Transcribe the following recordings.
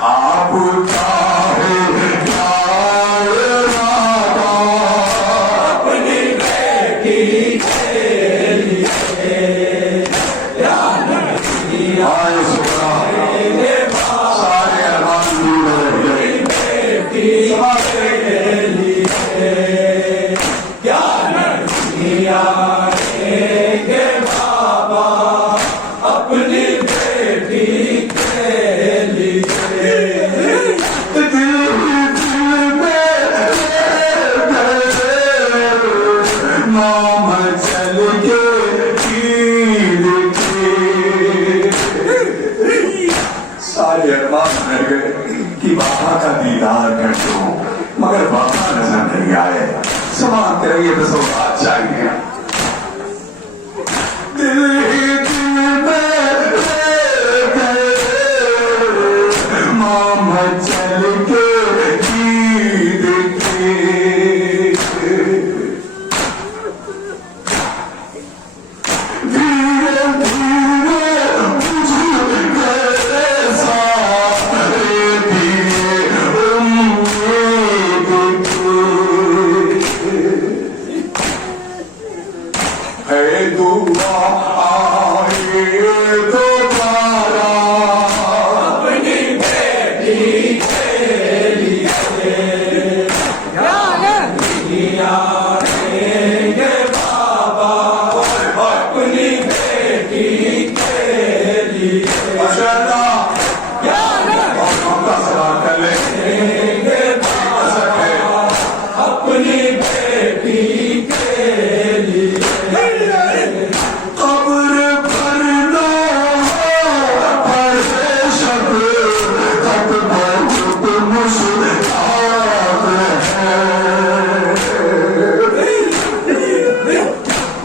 آپ چاہے کیا ارادہ اپنی بیٹی کے لیے یا نبی آئے سارے ارمان دور گئے بیٹی کے لیے یا نبی آئیں گے بابا اپنی بیٹی کے لیے نام چل کے سارے ارمان رہ گئے کہ بابا کا دیدار کر دو مگر بابا نظر نہیں آئے سماعت کریے تو سب بات چاہیے دل ہی دل میں رہ گئے مام چل کے عید کے دھیرے دھیرے بجھ گئے سارے دیے امید کے ہے دعا آئے دوبارہ اپنی بیٹی کے لیے آئیں گے بابا اپنی بیٹی کے لیے اپنی بیٹی کے لیے قبر بھرنا ہر شب تک بہت مشتاق ہے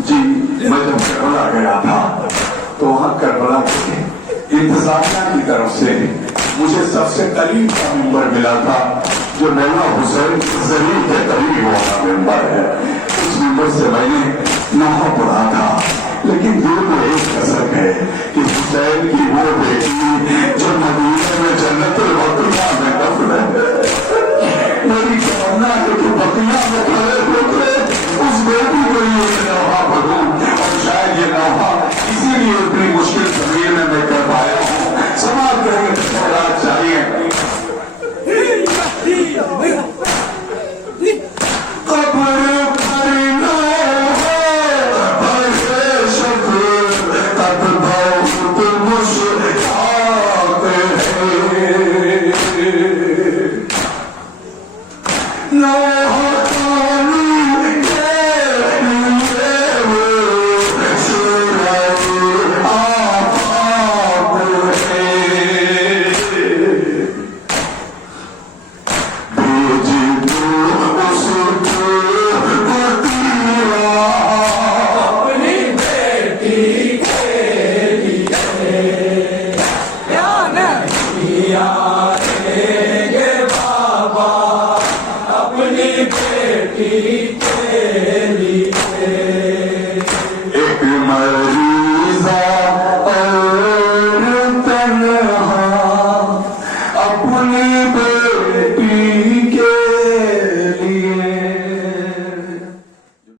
جی میں جب کربلا گیا تھا تو وہاں کربلا کے انتظامیہ کی طرف سے مجھے سب سے قریب کا ممبر ملا تھا جو مولا حسین زمین کے قریب والا ممبر ہے اس ممبر سے میں نے نعرہ پڑھا تھا لیکن دل میں ایک کسک ہے کہ حسین کی وہ بیٹی جو